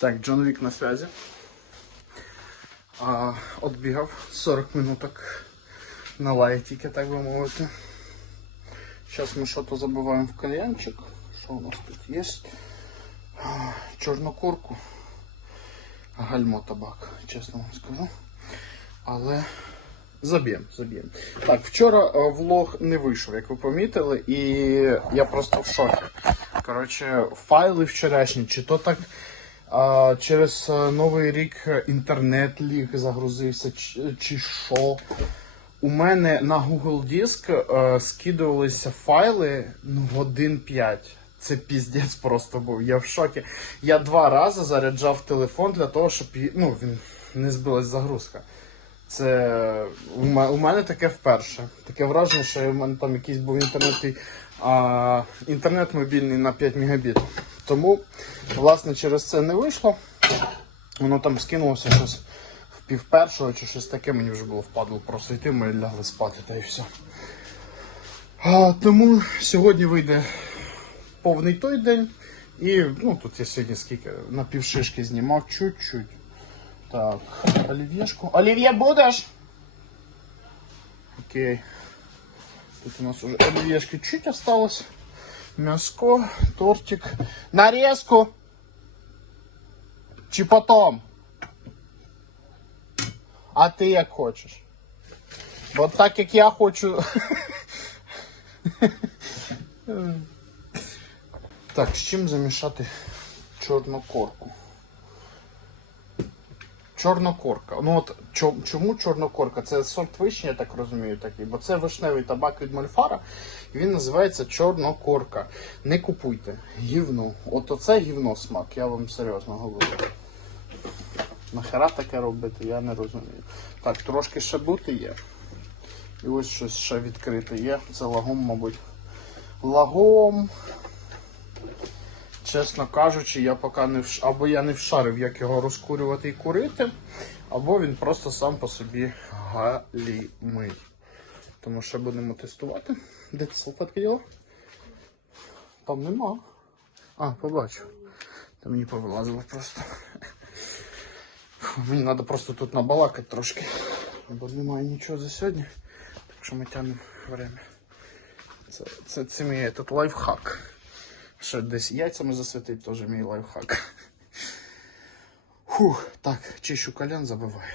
Так, Джон Вік на связі. А, отбігав 40 минуток на лайтіки, так би мовити. Зараз ми що-то забиваємо в кальянчик. Що у нас тут є? Чорну курку. Гальмо табак, чесно вам скажу. Але заб'ємо, заб'ємо. Так, вчора е, влог не вийшов, як ви помітили, і я просто в шокі. Коротше, файли вчорашні, чи то так через е, Новий рік інтернет ліг загрузився, чи, чи що. У мене на Google Диск е, скидувалися файли ну, годин 5. Це піздець просто був. Я в шокі. Я два рази заряджав телефон для того, щоб ну, він не збилась загрузка. Це у мене таке вперше. Таке враження, що у мене там якийсь був інтернет, а, інтернет мобільний на 5 мегабіт. Тому, власне, через це не вийшло. Воно там скинулося щось в пів першого чи щось таке, мені вже було впадло просто йти, ми лягли спати та і все. А, тому сьогодні вийде повний той день. І ну, тут я сьогодні скільки на півшишки знімав чуть-чуть. Так, олів'єшку. Олів'є будеш? Окей. Тут у нас уже олів'єшки чуть осталось. Мяско, тортик. Нарезку. Чи потом? А ти як хочеш? Бо так як я хочу. так, з чим замішати чорну корку? Чорнокорка. Ну от чому чорнокорка? Це сорт вишні, я так розумію, такий, бо це вишневий табак від Мольфара, і він називається чорнокорка. Не купуйте. Гівно. От оце гівно смак, я вам серйозно говорю. Нахера таке робити, я не розумію. Так, трошки ще бути є. І ось щось ще відкрите є. Це лагом, мабуть. Лагом. Чесно кажучи, я поки не вш... або я не вшарив, як його розкурювати і курити, або він просто сам по собі галімий. Тому що будемо тестувати. Де ці салфетки діла? Там нема. А, побачу. Там мені повилазило просто. Мені треба просто тут набалакати трошки. Бо немає нічого за сьогодні. Так що ми тягнемо время. Це, це, це мій тут лайфхак. Ще десь яйцями засвітить, теж мій лайфхак. Фух, так, чищу калян, забиваю.